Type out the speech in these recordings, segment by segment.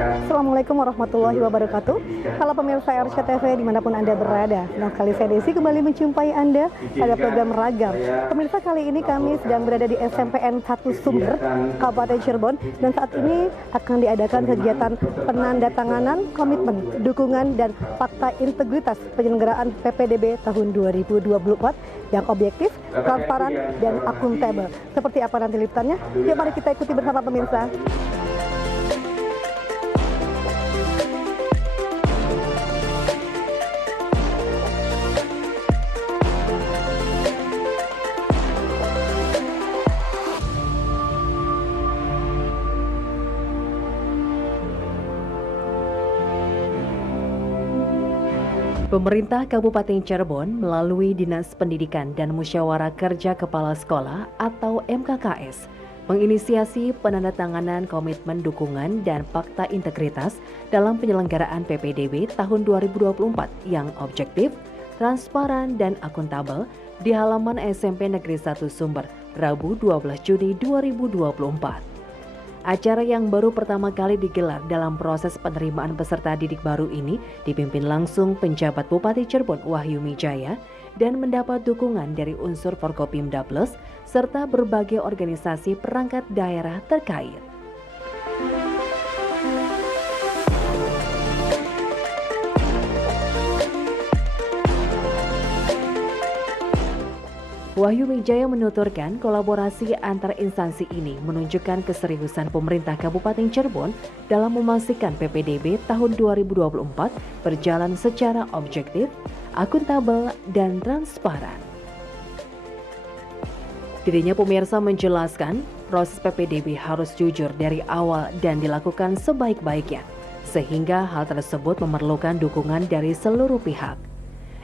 Assalamualaikum warahmatullahi wabarakatuh. Halo pemirsa RCTV dimanapun Anda berada. Senang sekali saya Desi kembali menjumpai Anda pada program Ragam. Pemirsa, kali ini kami sedang berada di SMPN 1 Sumber, Kabupaten Cirebon. Dan saat ini akan diadakan kegiatan penandatanganan komitmen, dukungan, dan fakta integritas penyelenggaraan PPDB tahun 2024 yang objektif, transparan, dan akuntabel. Seperti apa nanti liputannya? Yuk mari kita ikuti bersama pemirsa. Pemerintah Kabupaten Cirebon melalui Dinas Pendidikan dan Musyawarah Kerja Kepala Sekolah atau MKKS menginisiasi penandatanganan komitmen dukungan dan fakta integritas dalam penyelenggaraan PPDB tahun 2024 yang objektif, transparan, dan akuntabel di halaman SMP Negeri 1 Sumber, Rabu 12 Juni 2024. Acara yang baru pertama kali digelar dalam proses penerimaan peserta didik baru ini dipimpin langsung penjabat Bupati Cirebon Wahyu Mijaya dan mendapat dukungan dari unsur Forkopimda Plus serta berbagai organisasi perangkat daerah terkait. Wahyu Wijaya menuturkan kolaborasi antar instansi ini menunjukkan keseriusan pemerintah Kabupaten Cirebon dalam memastikan PPDB tahun 2024 berjalan secara objektif, akuntabel, dan transparan. Dirinya pemirsa menjelaskan proses PPDB harus jujur dari awal dan dilakukan sebaik-baiknya, sehingga hal tersebut memerlukan dukungan dari seluruh pihak.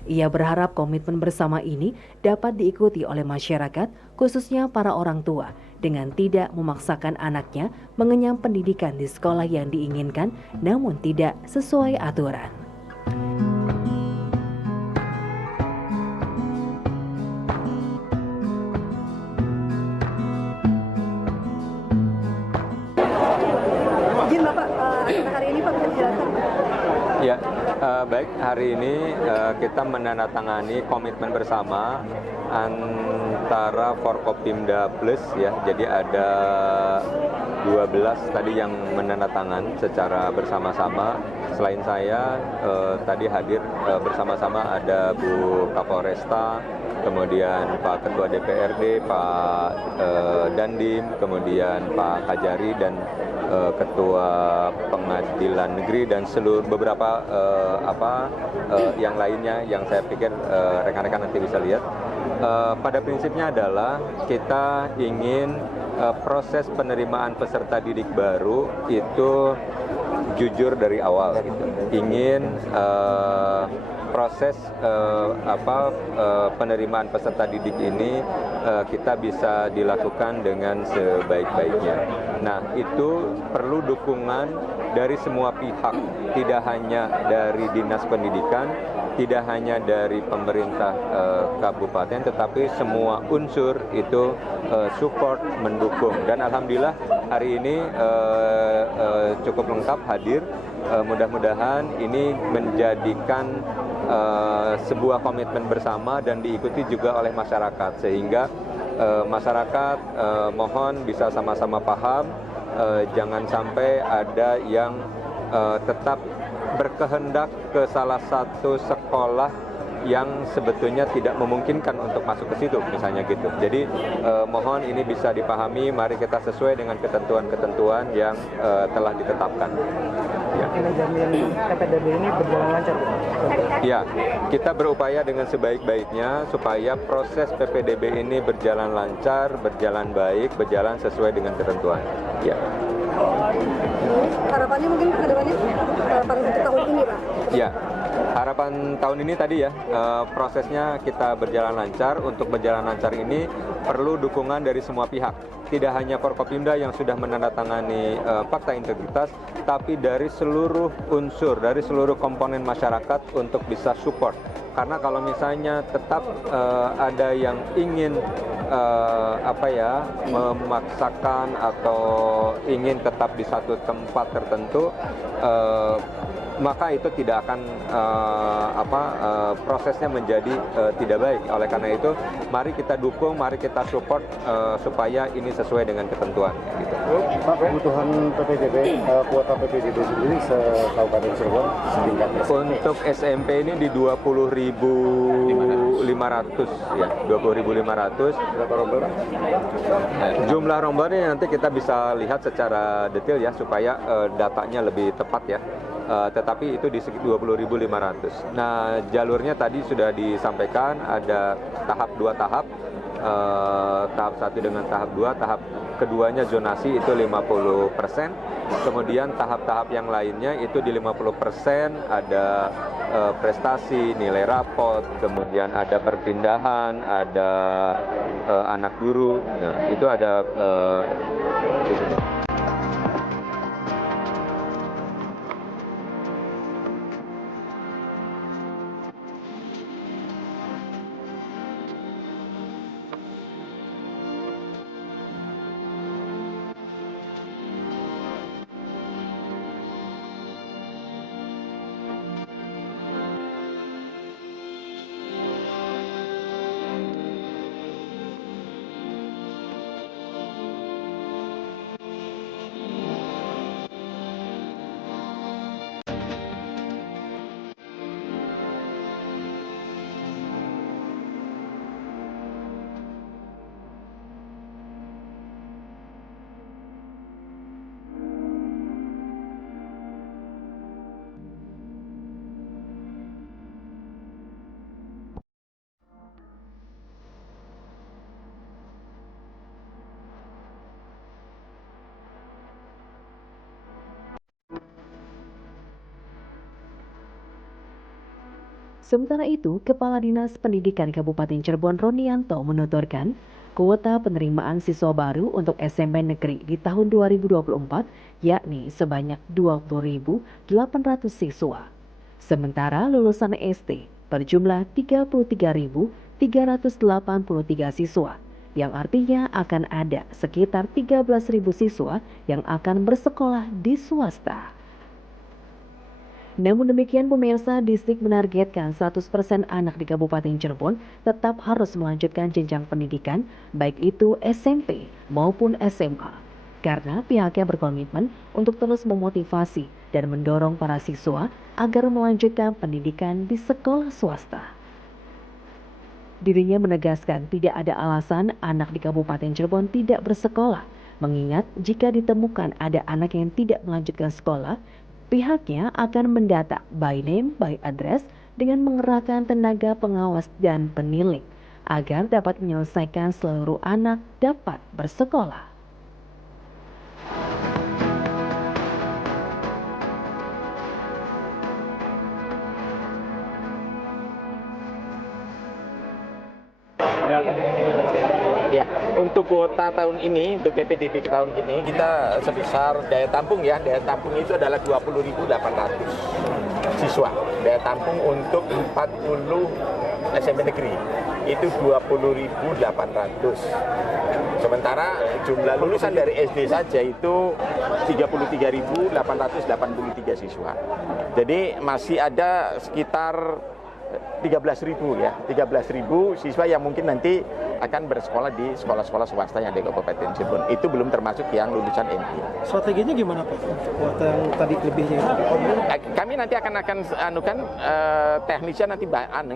Ia berharap komitmen bersama ini dapat diikuti oleh masyarakat, khususnya para orang tua, dengan tidak memaksakan anaknya mengenyam pendidikan di sekolah yang diinginkan, namun tidak sesuai aturan. Izin Bapak, hari ini Pak bisa dijelaskan? Ya, baik, hari ini kita menandatangani komitmen bersama antara Forkopimda Plus ya. Jadi ada 12 tadi yang menandatangan secara bersama-sama. Selain saya tadi hadir bersama-sama ada Bu Kapolresta, kemudian Pak Ketua DPRD, Pak Dandim, kemudian Pak Kajari dan Ketua Pengadilan Negeri dan seluruh beberapa yang lainnya yang saya pikir rekan-rekan nanti bisa lihat. Pada prinsipnya adalah kita ingin proses penerimaan peserta didik baru itu jujur dari awal gitu. Ingin proses penerimaan peserta didik ini kita bisa dilakukan dengan sebaik-baiknya. Nah, itu perlu dukungan dari semua pihak, tidak hanya dari Dinas Pendidikan, tidak hanya dari pemerintah kabupaten, tetapi semua unsur itu support, mendukung. Dan alhamdulillah hari ini cukup lengkap hadir. Mudah-mudahan ini menjadikan sebuah komitmen bersama dan diikuti juga oleh masyarakat, sehingga masyarakat mohon bisa sama-sama paham, jangan sampai ada yang tetap berkehendak ke salah satu sekolah yang sebetulnya tidak memungkinkan untuk masuk ke situ, misalnya gitu. Jadi mohon ini bisa dipahami, mari kita sesuai dengan ketentuan-ketentuan yang telah ditetapkan. Ya. PPDB ini berjalan lancar. Ya, kita berupaya dengan sebaik-baiknya supaya proses PPDB ini berjalan lancar, berjalan baik, berjalan sesuai dengan ketentuan. Ya. Harapannya mungkin ke depannya, harapan untuk tahun ini Pak? Ya, harapan tahun ini tadi ya, prosesnya kita berjalan lancar. Untuk berjalan lancar ini perlu dukungan dari semua pihak. Tidak hanya Forkopimda yang sudah menandatangani fakta integritas, tapi dari seluruh unsur, dari seluruh komponen masyarakat untuk bisa support Karena kalau misalnya tetap ada yang ingin memaksakan atau ingin tetap di satu tempat tertentu, maka itu tidak akan prosesnya menjadi tidak baik. Oleh karena itu, mari kita dukung, mari kita support supaya ini sesuai dengan ketentuan. Gitu. Pak, kebutuhan PPDB, kuota PPDB sendiri se-Kabupaten Cirebon setingkat untuk SMP ini di 20.500 ya, 20.500. berapa rombongan? Jumlah rombongannya nanti kita bisa lihat secara detail ya supaya datanya lebih tepat ya. Tetapi itu di 20.500. Nah, jalurnya tadi sudah disampaikan ada dua tahap. Tahap 1 dengan tahap 2, tahap keduanya zonasi itu 50%, kemudian tahap-tahap yang lainnya itu di 50% ada prestasi, nilai rapot, kemudian ada perpindahan, ada anak guru, nah, itu ada Sementara itu, Kepala Dinas Pendidikan Kabupaten Cirebon Ronianto menuturkan, kuota penerimaan siswa baru untuk SMP negeri di tahun 2024 yakni sebanyak 20.800 siswa. Sementara lulusan SD berjumlah 33.383 siswa, yang artinya akan ada sekitar 13.000 siswa yang akan bersekolah di swasta. Namun demikian pemirsa, distrik menargetkan 100% anak di Kabupaten Cirebon tetap harus melanjutkan jenjang pendidikan, baik itu SMP maupun SMA. Karena pihaknya berkomitmen untuk terus memotivasi dan mendorong para siswa agar melanjutkan pendidikan di sekolah swasta. Dirinya menegaskan tidak ada alasan anak di Kabupaten Cirebon tidak bersekolah, mengingat jika ditemukan ada anak yang tidak melanjutkan sekolah, pihaknya akan mendata by name, by address dengan mengerahkan tenaga pengawas dan penilik agar dapat menyelesaikan seluruh anak dapat bersekolah. Ya, untuk kuota tahun ini, untuk PPDB tahun ini, kita sebesar daya tampung ya, daya tampung itu adalah 20.800 siswa. Daya tampung untuk 40 SMP negeri, itu 20.800. Sementara jumlah lulusan dari SD saja itu 33.883 siswa. Jadi masih ada sekitar 13.000 ya, 13.000 siswa yang mungkin nanti akan bersekolah di sekolah-sekolah swasta yang ada di Kabupaten Cirebon. Itu belum termasuk yang lulusan MI. Strateginya gimana Pak? Kuota yang tadi lebihnya itu? Kami nanti akan anukan teknisnya nanti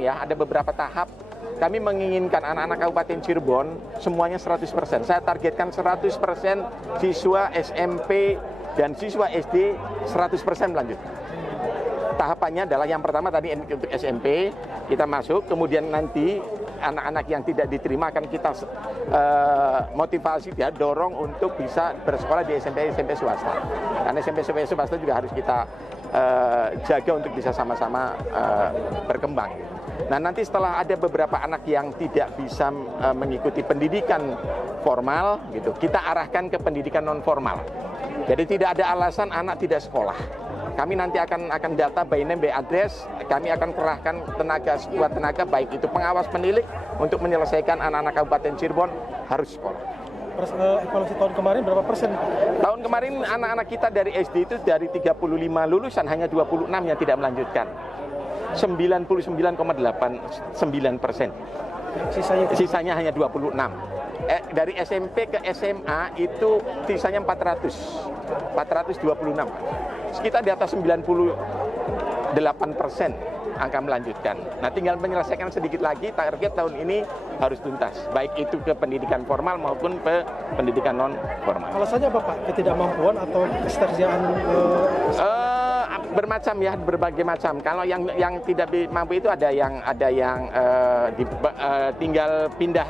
ya, ada beberapa tahap. Kami menginginkan anak-anak Kabupaten Cirebon semuanya 100%. Saya targetkan 100% siswa SMP dan siswa SD 100% melanjutkan. Tahapannya adalah yang pertama tadi untuk SMP kita masuk, kemudian nanti anak-anak yang tidak diterima akan kita motivasi ya, dorong untuk bisa bersekolah di SMP swasta. Karena SMP swasta juga harus kita jaga untuk bisa sama-sama berkembang. Nah, nanti setelah ada beberapa anak yang tidak bisa mengikuti pendidikan formal gitu, kita arahkan ke pendidikan non formal. Jadi tidak ada alasan anak tidak sekolah. Kami nanti akan data by name, by address. Kami akan kerahkan sekuat tenaga, baik itu pengawas penilik untuk menyelesaikan anak-anak Kabupaten Cirebon harus sekolah. Evaluasi tahun kemarin berapa persen? Tahun kemarin anak-anak kita dari SD itu dari 35 lulusan hanya 26 yang tidak melanjutkan. 99,89%. Sisanya hanya 26. Dari SMP ke SMA itu sisanya 426. Kita di atas 98% angka melanjutkan. Nah, tinggal menyelesaikan sedikit lagi, target tahun ini harus tuntas, baik itu ke pendidikan formal maupun ke pendidikan non formal. Alasannya apa Pak? Ketidakmampuan atau ketersediaan? Bermacam ya, berbagai macam. Kalau yang tidak mampu itu ada yang tinggal pindah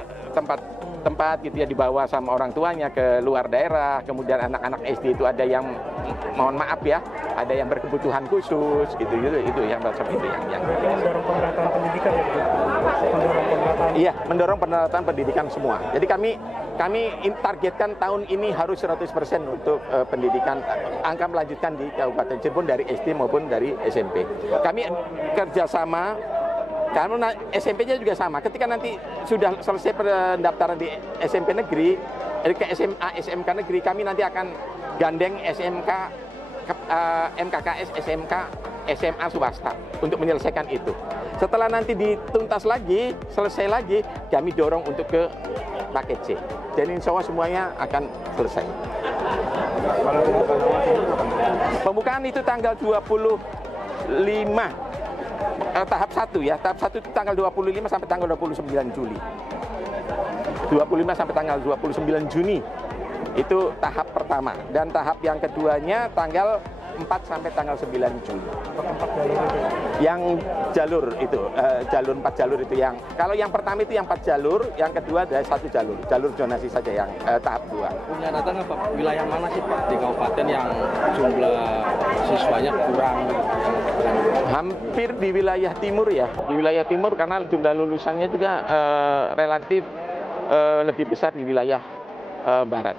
tempat gitu ya, dibawa sama orang tuanya ke luar daerah. Kemudian anak-anak SD itu ada yang mohon maaf ya, ada yang berkebutuhan khusus gitu itu yang macam itu yang mendorong pemerataan pendidikan ya, Iya, mendorong penerapan pendidikan semua. Jadi kami targetkan tahun ini harus 100% untuk pendidikan angka melanjutkan di Kabupaten Cirebon dari SD maupun dari SMP. Kami kerjasama. Karena SMP-nya juga sama. Ketika nanti sudah selesai pendaftaran di SMP negeri, ke SMA, SMK negeri, kami nanti akan gandeng SMK, MKKS, SMK, SMA swasta untuk menyelesaikan itu. Setelah nanti dituntas lagi, selesai lagi, kami dorong untuk ke paket C. Jadi insya Allah semuanya akan selesai. Pembukaan itu tanggal 25. Tahap 1 ya, tahap 1 itu tanggal 25 sampai tanggal 29 Juli. 25 sampai tanggal 29 Juni itu tahap pertama, dan tahap yang keduanya tanggal 4 sampai tanggal 9 Juli. Yang jalur itu, jalur 4 jalur itu yang, kalau yang pertama itu yang 4 jalur, yang kedua ada 1 jalur zonasi saja yang tahap 2. Punya data nggak Pak, wilayah mana sih Pak di kabupaten yang jumlah siswanya kurang? Hampir di wilayah timur ya, di wilayah timur karena jumlah lulusannya juga relatif lebih besar di wilayah barat.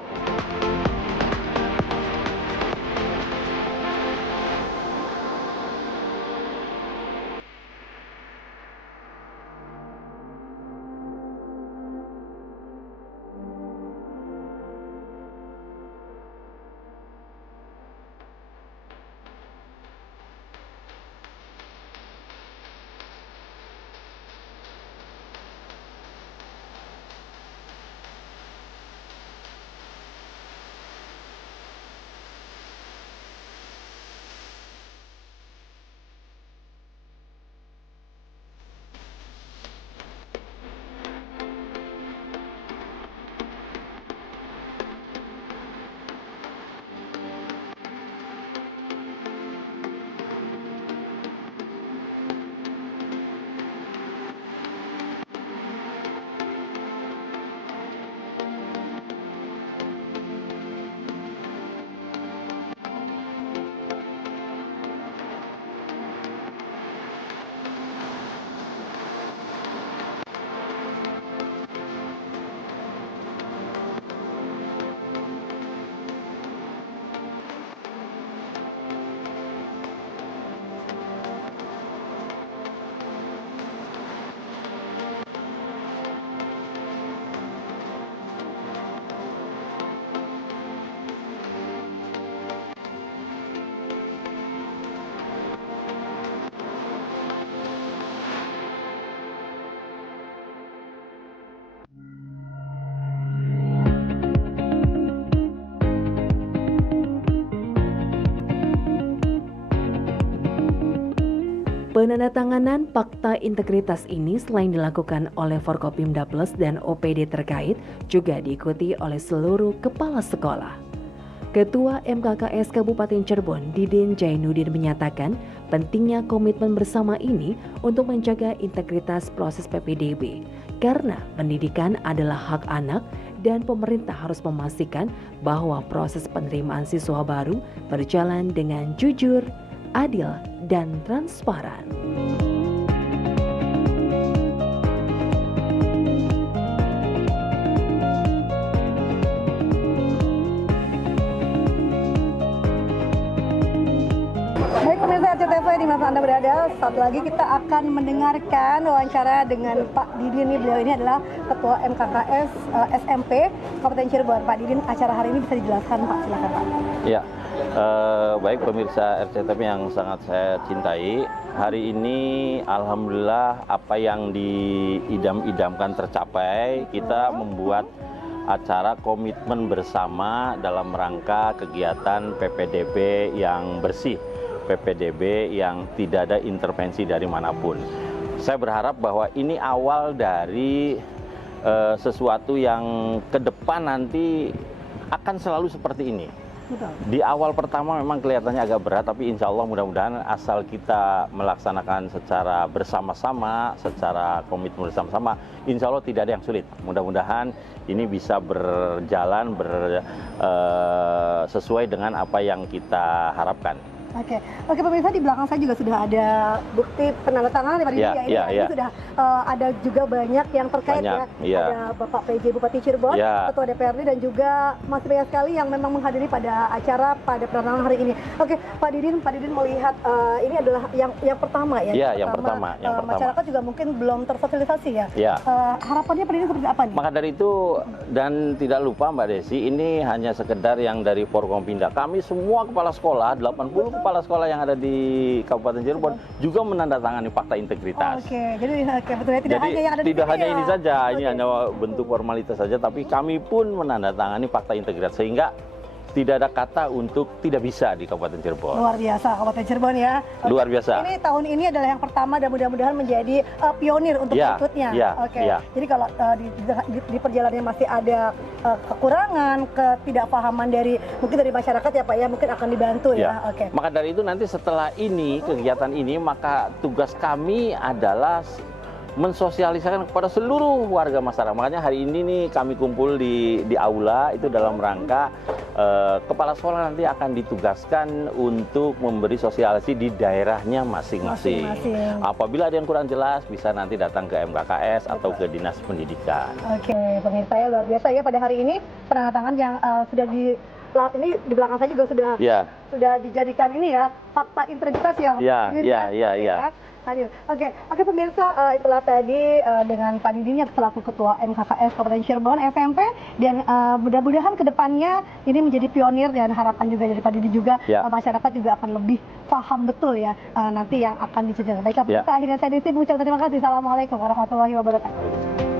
Penandatanganan Fakta Integritas ini selain dilakukan oleh Forkopimda Plus dan OPD terkait, juga diikuti oleh seluruh kepala sekolah. Ketua MKKS Kabupaten Cirebon, Didin Jainuddin menyatakan pentingnya komitmen bersama ini untuk menjaga integritas proses PPDB, karena pendidikan adalah hak anak dan pemerintah harus memastikan bahwa proses penerimaan siswa baru berjalan dengan jujur, adil, dan transparan. Pemirsa RCTV di mana Anda berada, saat lagi kita akan mendengarkan wawancara dengan Pak Didin. Beliau ini adalah Ketua MKKS SMP Kabupaten Cirebon. Pak Didin, acara hari ini bisa dijelaskan Pak, silakan Pak. Ya, baik pemirsa RCTV yang sangat saya cintai, hari ini alhamdulillah apa yang diidam-idamkan tercapai. Kita membuat acara komitmen bersama dalam rangka kegiatan PPDB yang bersih, PPDB yang tidak ada intervensi dari manapun. Saya berharap bahwa ini awal dari sesuatu yang ke depan nanti akan selalu seperti ini. Di awal pertama memang kelihatannya agak berat, tapi insya Allah mudah-mudahan asal kita melaksanakan secara bersama-sama, secara komitmen bersama-sama, insya Allah tidak ada yang sulit. Mudah-mudahan ini bisa berjalan sesuai dengan apa yang kita harapkan. Oke, pemirsa, di belakang saya juga sudah ada bukti penandatanganan dari Pak Didin. Ini sudah ada juga banyak yang terkait Ada Bapak PJ Bupati Cirebon, Ketua DPRD, dan juga masih banyak sekali yang memang menghadiri pada acara pada penandatanganan hari ini. Oke, Pak Didin melihat ini adalah yang pertama ya. Iya, yang pertama. Masyarakat juga mungkin belum tersosialisasi ya. Harapannya Pak Didin seperti apa nih? Maka dari itu, dan tidak lupa Mbak Desi, ini hanya sekedar yang dari Forkompinda. Kami semua kepala sekolah, 80 kepala sekolah yang ada di Kabupaten Cirebon juga menandatangani fakta integritas. Jadi betul ya, tidak hanya yang ada di tidak hanya ini saja, ini hanya bentuk formalitas saja, tapi kami pun menandatangani fakta integritas sehingga tidak ada kata untuk tidak bisa di Kabupaten Cirebon. Luar biasa Kabupaten Cirebon ya. Luar biasa. Ini tahun ini adalah yang pertama dan mudah-mudahan menjadi pionir untuk berikutnya. Jadi kalau di perjalanannya masih ada kekurangan, ketidakpahaman mungkin dari masyarakat ya Pak ya, mungkin akan dibantu ya. Maka dari itu nanti setelah ini kegiatan ini, maka tugas kami adalah mensosialisasikan kepada seluruh warga masyarakat. Makanya hari ini nih kami kumpul di aula itu dalam rangka kepala sekolah nanti akan ditugaskan untuk memberi sosialisasi di daerahnya masing-masing. Apabila ada yang kurang jelas bisa nanti datang ke MKKS atau ke Dinas Pendidikan. Pemirsa ya, luar biasa ya pada hari ini penandatangan yang sudah ini di belakang saya juga sudah dijadikan ini ya fakta integritas yang hadir. Oke pemirsa, itulah tadi dengan Pak Didin selaku Ketua MKKS Kabupaten Cirebon SMP, dan mudah-mudahan kedepannya ini menjadi pionir, dan harapan juga dari Pak Didin juga masyarakat juga akan lebih paham betul ya nanti yang akan dijalankan. Baiklah pemirsa, akhirnya saya Desi mengucapkan terima kasih. Assalamualaikum warahmatullahi wabarakatuh.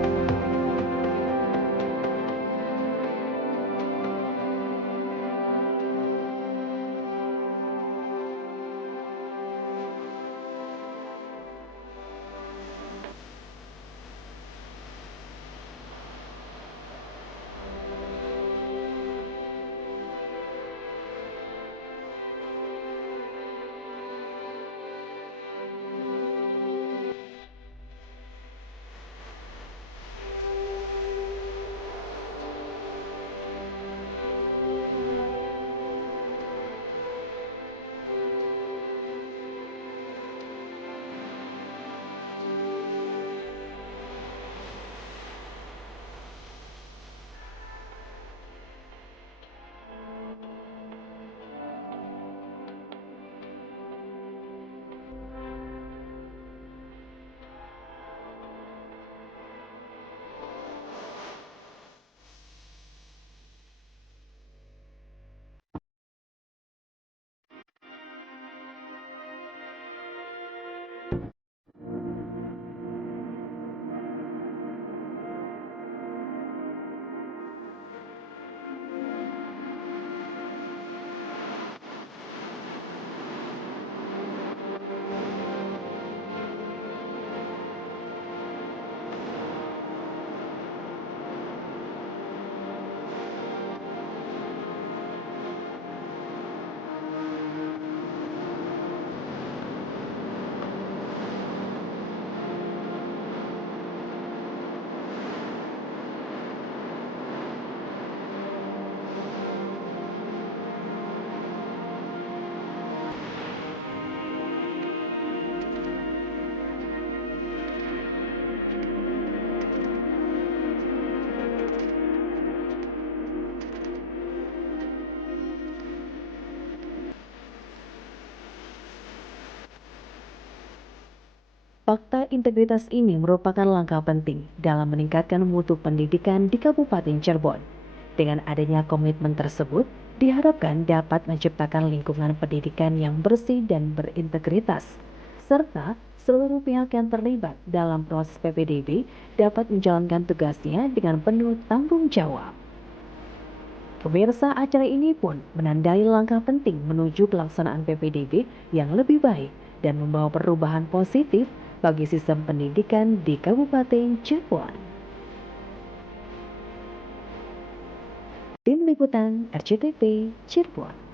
Fakta integritas ini merupakan langkah penting dalam meningkatkan mutu pendidikan di Kabupaten Cirebon. Dengan adanya komitmen tersebut, diharapkan dapat menciptakan lingkungan pendidikan yang bersih dan berintegritas, serta seluruh pihak yang terlibat dalam proses PPDB dapat menjalankan tugasnya dengan penuh tanggung jawab. Pemirsa, acara ini pun menandai langkah penting menuju pelaksanaan PPDB yang lebih baik dan membawa perubahan positif bagi sistem pendidikan di Kabupaten Cirebon. Tim Liputan RCTV Cirebon.